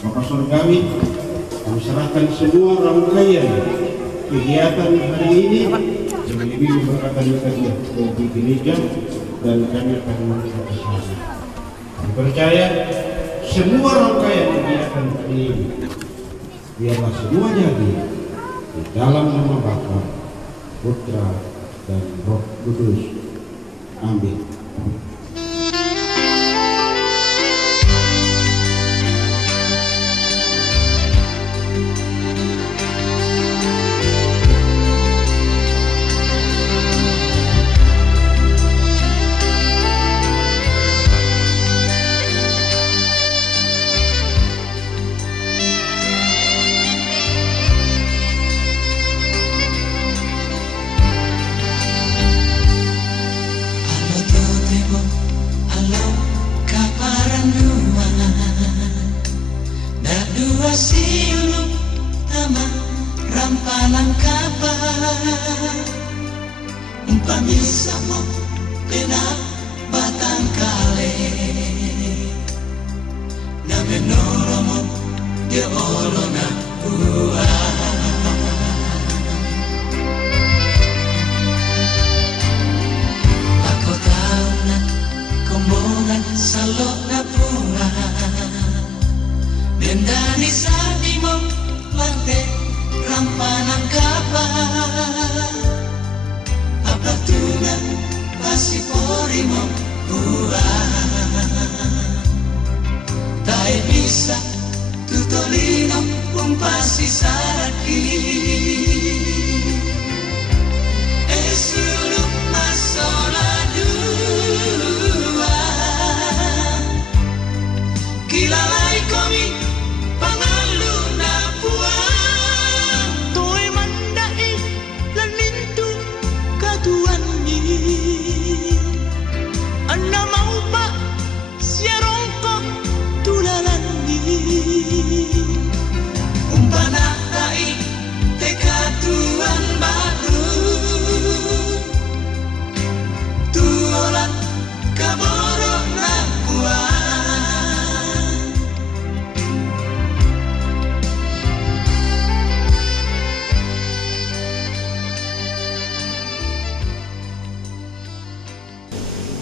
Bapa Surgawi, kami serahkan semua rangkaian kegiatan hari ini sebagai bimbing berkata di gereja, dan kami akan memberikan kesalahan. Kami percaya semua rangkaian kegiatan hari ini biarlah semua jadi di dalam nama Bapa, Putra, dan Roh Kudus. Amin.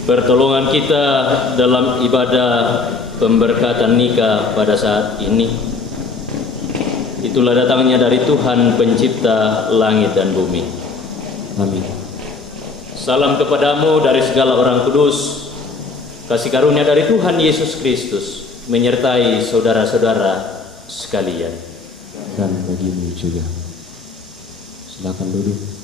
Pertolongan kita dalam ibadah pemberkatan nikah pada saat ini, itulah datangnya dari Tuhan pencipta langit dan bumi. Amin. Salam kepadamu dari segala orang kudus, kasih karunia dari Tuhan Yesus Kristus menyertai saudara-saudara sekalian. Dan bagimu juga. Silakan duduk.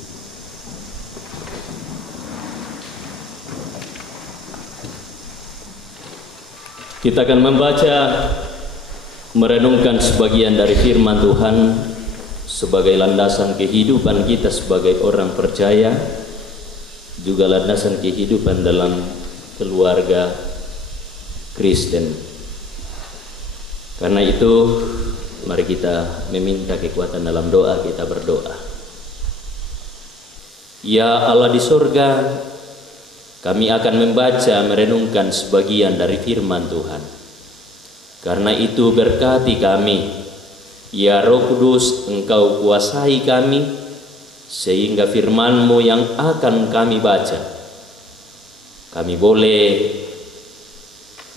Kita akan membaca, merenungkan sebagian dari firman Tuhan sebagai landasan kehidupan kita sebagai orang percaya, juga landasan kehidupan dalam keluarga Kristen. Karena itu, mari kita meminta kekuatan dalam doa. Kita berdoa. Ya Allah di surga, kami akan membaca, merenungkan sebagian dari firman Tuhan. Karena itu berkati kami, ya Roh Kudus, Engkau kuasai kami, sehingga firman-Mu yang akan kami baca, kami boleh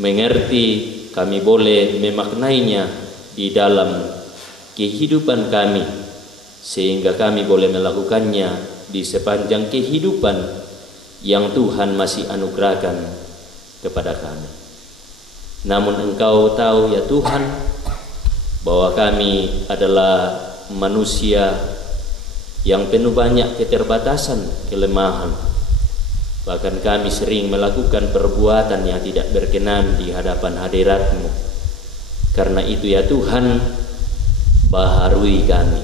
mengerti, kami boleh memaknainya di dalam kehidupan kami, sehingga kami boleh melakukannya di sepanjang kehidupan yang Tuhan masih anugerahkan kepada kami. Namun Engkau tahu ya Tuhan, bahwa kami adalah manusia yang penuh banyak keterbatasan, kelemahan. Bahkan kami sering melakukan perbuatan yang tidak berkenan di hadapan hadirat-Mu. Karena itu ya Tuhan, baharui kami.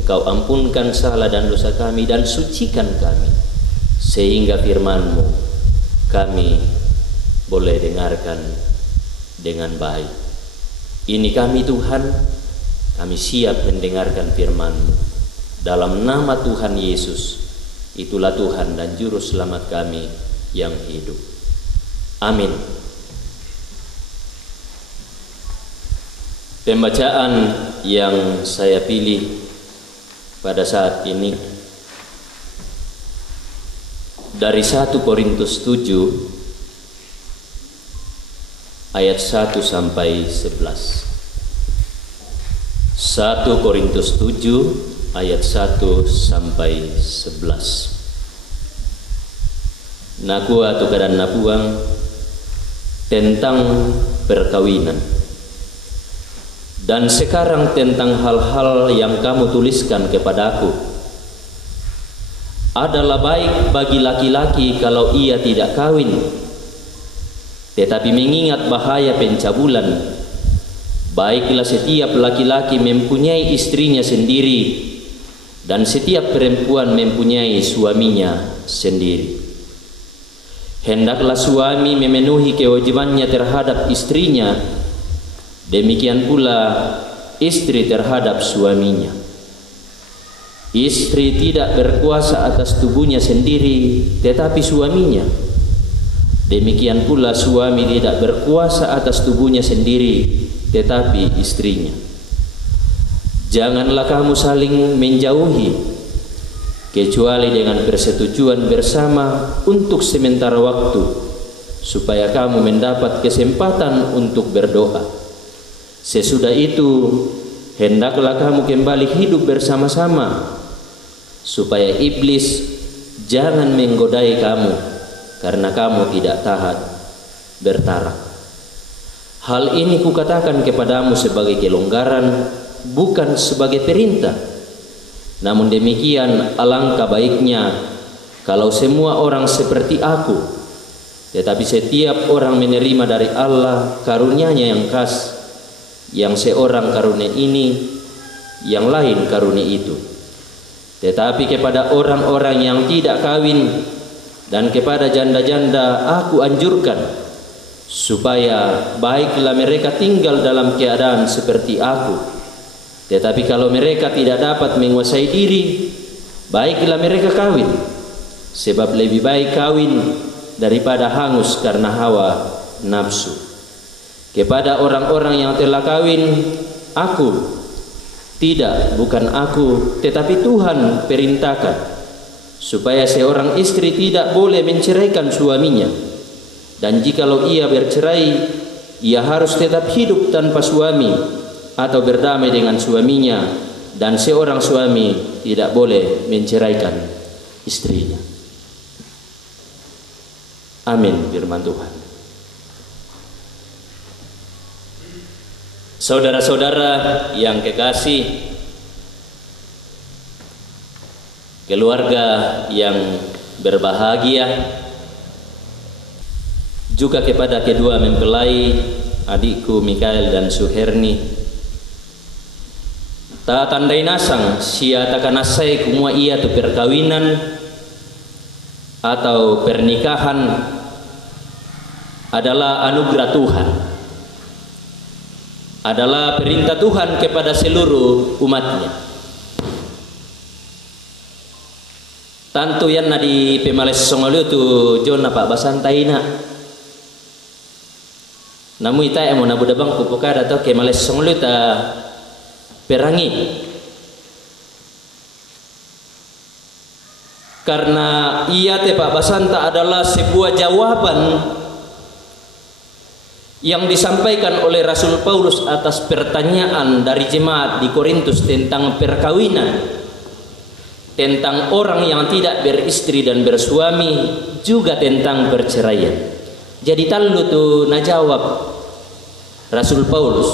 Engkau ampunkan salah dan dosa kami dan sucikan kami, sehingga firman-Mu kami boleh dengarkan dengan baik. Ini kami Tuhan, kami siap mendengarkan firman-Mu. Dalam nama Tuhan Yesus, itulah Tuhan dan Juru Selamat kami yang hidup. Amin. Pembacaan yang saya pilih pada saat ini dari 1 Korintus 7 ayat 1 sampai 11. 1 Korintus 7 ayat 1 sampai 11. Nakua atau keadaan nabuang tentang perkawinan. Dan sekarang tentang hal-hal yang kamu tuliskan kepadaku, adalah baik bagi laki-laki kalau ia tidak kawin, tetapi mengingat bahaya pencabulan, baiklah setiap laki-laki mempunyai istrinya sendiri, dan setiap perempuan mempunyai suaminya sendiri. Hendaklah suami memenuhi kewajibannya terhadap istrinya, demikian pula istri terhadap suaminya. Istri tidak berkuasa atas tubuhnya sendiri, tetapi suaminya. Demikian pula suami tidak berkuasa atas tubuhnya sendiri, tetapi istrinya. Janganlah kamu saling menjauhi, kecuali dengan persetujuan bersama untuk sementara waktu, supaya kamu mendapat kesempatan untuk berdoa. Sesudah itu, hendaklah kamu kembali hidup bersama-sama, supaya iblis jangan menggodai kamu, karena kamu tidak tahan bertarak. Hal ini kukatakan kepadamu sebagai kelonggaran, bukan sebagai perintah. Namun demikian alangkah baiknya kalau semua orang seperti aku, tetapi setiap orang menerima dari Allah karunia-Nya yang khas, yang seorang karunia ini, yang lain karunia itu. Tetapi kepada orang-orang yang tidak kawin dan kepada janda-janda aku anjurkan, supaya baiklah mereka tinggal dalam keadaan seperti aku. Tetapi kalau mereka tidak dapat menguasai diri, baiklah mereka kawin, sebab lebih baik kawin daripada hangus karena hawa nafsu. Kepada orang-orang yang telah kawin, aku tidak, bukan aku, tetapi Tuhan perintahkan, supaya seorang istri tidak boleh menceraikan suaminya, dan jikalau ia bercerai, ia harus tetap hidup tanpa suami atau berdamai dengan suaminya, dan seorang suami tidak boleh menceraikan istrinya. Amin, firman Tuhan. Saudara-saudara yang kekasih, keluarga yang berbahagia, juga kepada kedua mempelai adikku Mikael dan Suherni, ta tandai nasang sia takanasai kumua ia tu perkawinan atau pernikahan adalah anugerah Tuhan, adalah perintah Tuhan kepada seluruh umatnya. Tantu yan na di pemales songolyo tu John na Pak Basantaina. Namu ita emo na budabang pupukada to kemales songolyo ta perangi. Karena ia te Pak Basanta adalah sebuah jawaban yang disampaikan oleh Rasul Paulus atas pertanyaan dari jemaat di Korintus tentang perkawinan, tentang orang yang tidak beristri dan bersuami, juga tentang perceraian. Jadi talu tu najawab Rasul Paulus,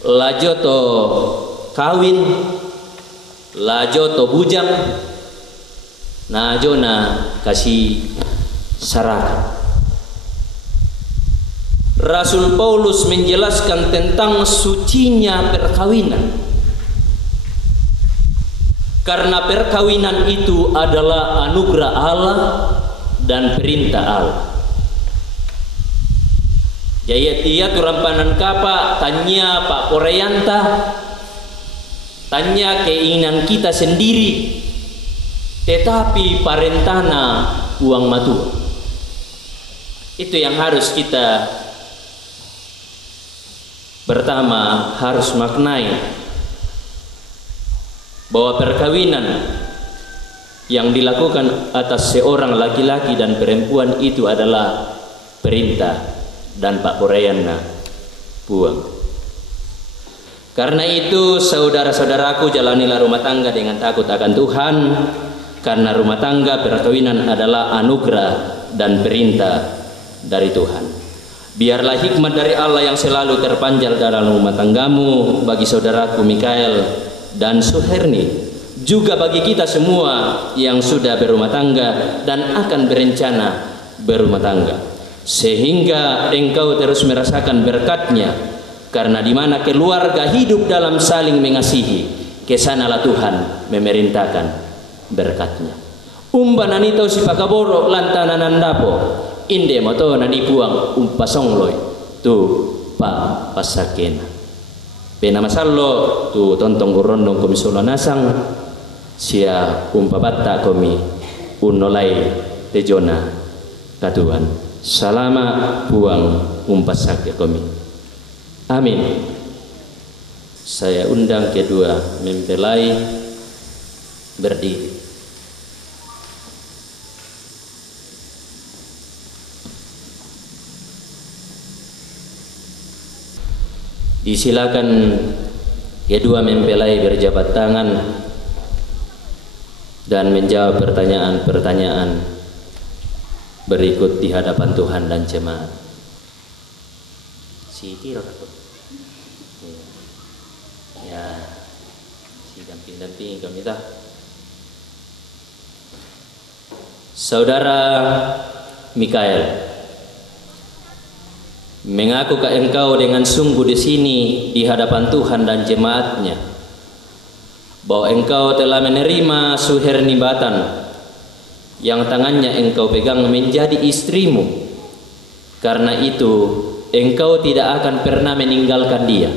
lajoto kawin, lajoto bujang, najona kasih sarakan. Rasul Paulus menjelaskan tentang sucinya perkawinan, karena perkawinan itu adalah anugerah Allah dan perintah Allah. Jaya tia turampanan kapa tanya Pak Koreyanta, tanya keinginan kita sendiri, tetapi parentana uang matua. Itu yang harus kita Pertama, harus maknai bahwa perkawinan yang dilakukan atas seorang laki-laki dan perempuan itu adalah perintah dan Pak Borayana buang. Karena itu saudara-saudaraku, jalanilah rumah tangga dengan takut akan Tuhan, karena rumah tangga perkawinan adalah anugerah dan perintah dari Tuhan. Biarlah hikmat dari Allah yang selalu terpanjal dalam rumah tanggamu, bagi saudaraku Mikael dan Suherni, juga bagi kita semua yang sudah berumah tangga dan akan berencana berumah tangga, sehingga engkau terus merasakan berkatnya. Karena di mana keluarga hidup dalam saling mengasihi, kesanalah Tuhan memerintahkan berkatnya. Umban anito si pakaboro lantanan nandapo, inde moto nani buang umpasongloy tu pa pasakena. Pena masallo tu tontong urondong komi solo nasang sia umpabatta komi unolai tejona katuan. Salama buang umpasake komi. Amin. Saya undang kedua mempelai berdiri. Disilakan kedua mempelai berjabat tangan dan menjawab pertanyaan-pertanyaan berikut di hadapan Tuhan dan jemaat. Siti ya, si damping-damping kami dah. Saudara Mikael, mengaku ke engkau dengan sungguh di sini di hadapan Tuhan dan jemaatnya bahwa engkau telah menerima Suherni Batan yang tangannya engkau pegang menjadi istrimu. Karena itu engkau tidak akan pernah meninggalkan dia,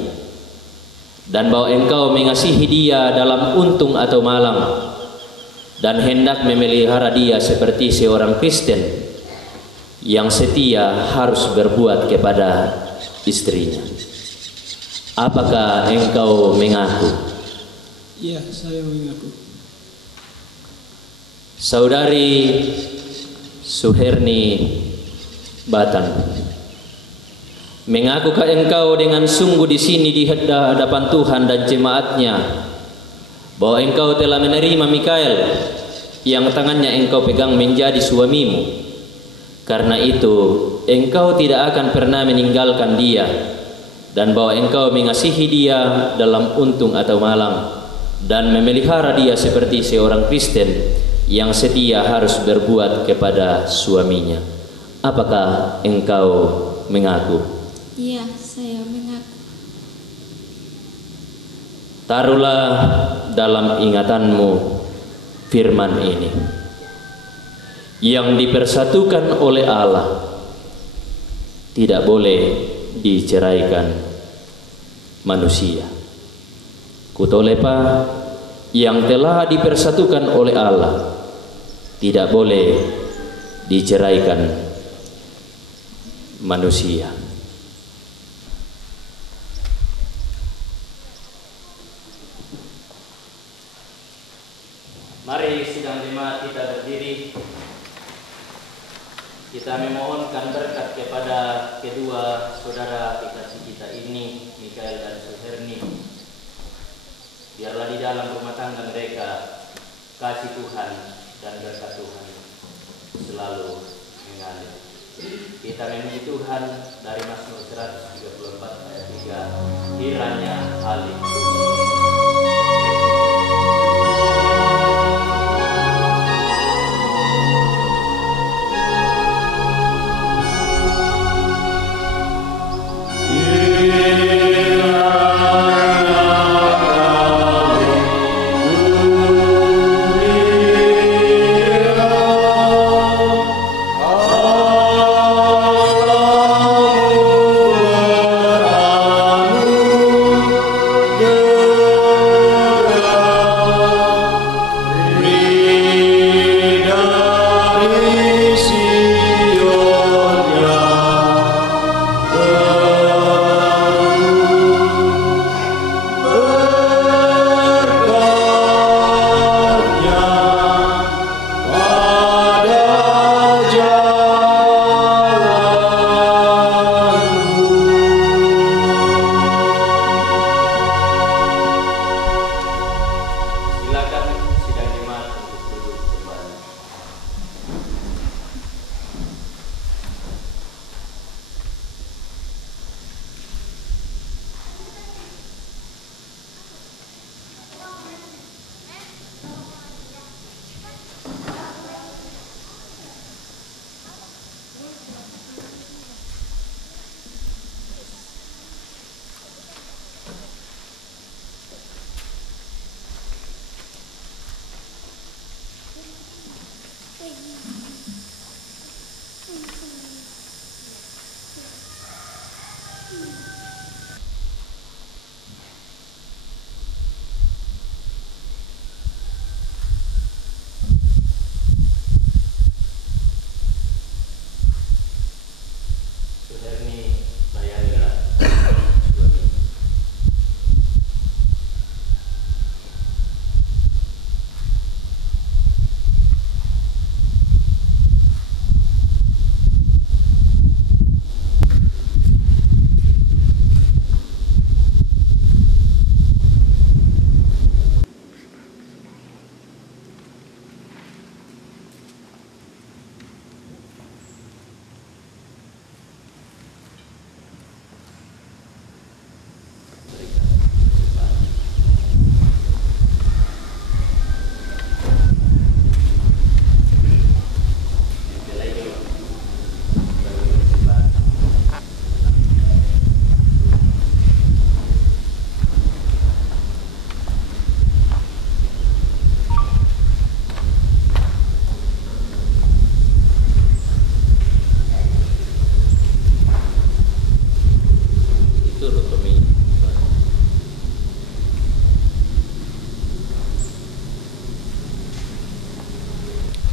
dan bahwa engkau mengasihi dia dalam untung atau malang, dan hendak memelihara dia seperti seorang Kristen yang setia harus berbuat kepada istrinya. Apakah engkau mengaku? Iya, saya mengaku. Saudari Suherni Batan, mengakukah engkau dengan sungguh di sini di hadapan Tuhan dan jemaatnya bahwa engkau telah menerima Mikael yang tangannya engkau pegang menjadi suamimu? Karena itu engkau tidak akan pernah meninggalkan dia, dan bahwa engkau mengasihi dia dalam untung atau malang, dan memelihara dia seperti seorang Kristen yang setia harus berbuat kepada suaminya. Apakah engkau mengaku? Iya, saya mengaku. Taruhlah dalam ingatanmu firman ini, yang dipersatukan oleh Allah tidak boleh diceraikan manusia. Kutolepa, yang telah dipersatukan oleh Allah tidak boleh diceraikan manusia. Mari sidang jemaat kita berdiri. Kita memohonkan berkat kepada kedua saudara kekasih kita ini, Mikael dan Suherni. Biarlah di dalam rumah tangga mereka kasih Tuhan dan berkat Tuhan selalu mengalir. Kita memuji Tuhan dari Mazmur 134 ayat 3. Kiranya haleluya. Yeah.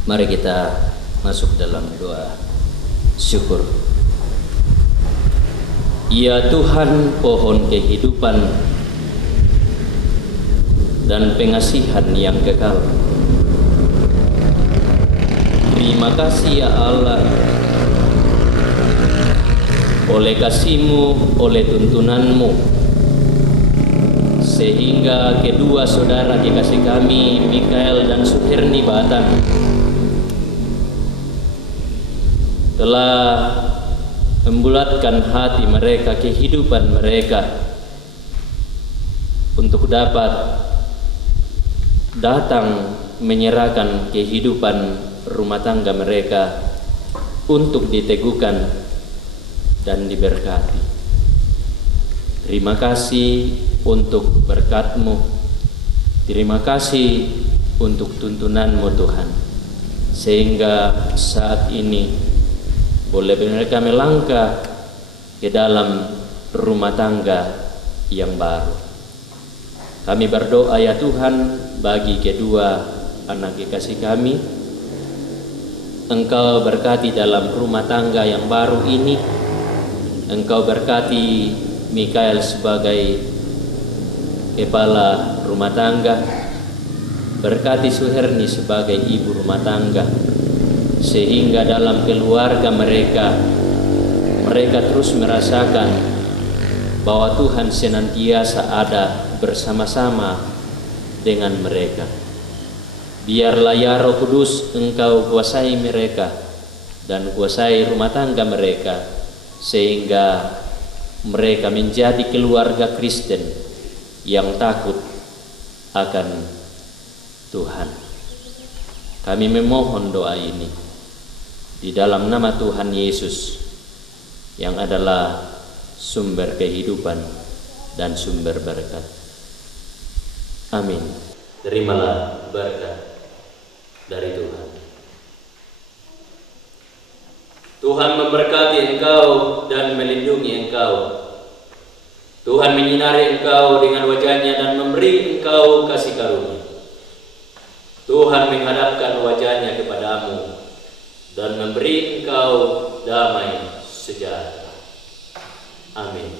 Mari kita masuk dalam doa syukur. Ya Tuhan, pohon kehidupan dan pengasihan yang kekal, terima kasih ya Allah, oleh kasih-Mu, oleh tuntunan-Mu, sehingga kedua saudara kekasih kami, Mikael dan Suherni Batan, telah membulatkan hati mereka, kehidupan mereka, untuk dapat datang menyerahkan kehidupan rumah tangga mereka untuk diteguhkan dan diberkati. Terima kasih untuk berkat-Mu, terima kasih untuk tuntunan-Mu Tuhan, sehingga saat ini boleh mereka melangkah ke dalam rumah tangga yang baru. Kami berdoa ya Tuhan bagi kedua anak kekasih kami, Engkau berkati dalam rumah tangga yang baru ini. Engkau berkati Mikael sebagai kepala rumah tangga, berkati Suherni sebagai ibu rumah tangga, sehingga dalam keluarga mereka terus merasakan bahwa Tuhan senantiasa ada bersama-sama dengan mereka. Biarlah ya Roh Kudus Engkau kuasai mereka dan kuasai rumah tangga mereka, sehingga mereka menjadi keluarga Kristen yang takut akan Tuhan. Kami memohon doa ini di dalam nama Tuhan Yesus yang adalah sumber kehidupan dan sumber berkat. Amin. Terimalah berkat dari Tuhan. Tuhan memberkati engkau dan melindungi engkau. Tuhan menyinari engkau dengan wajah-Nya dan memberi engkau kasih karunia. Tuhan menghadapkan wajah-Nya kepadamu dan memberi engkau damai sejahtera. Amin.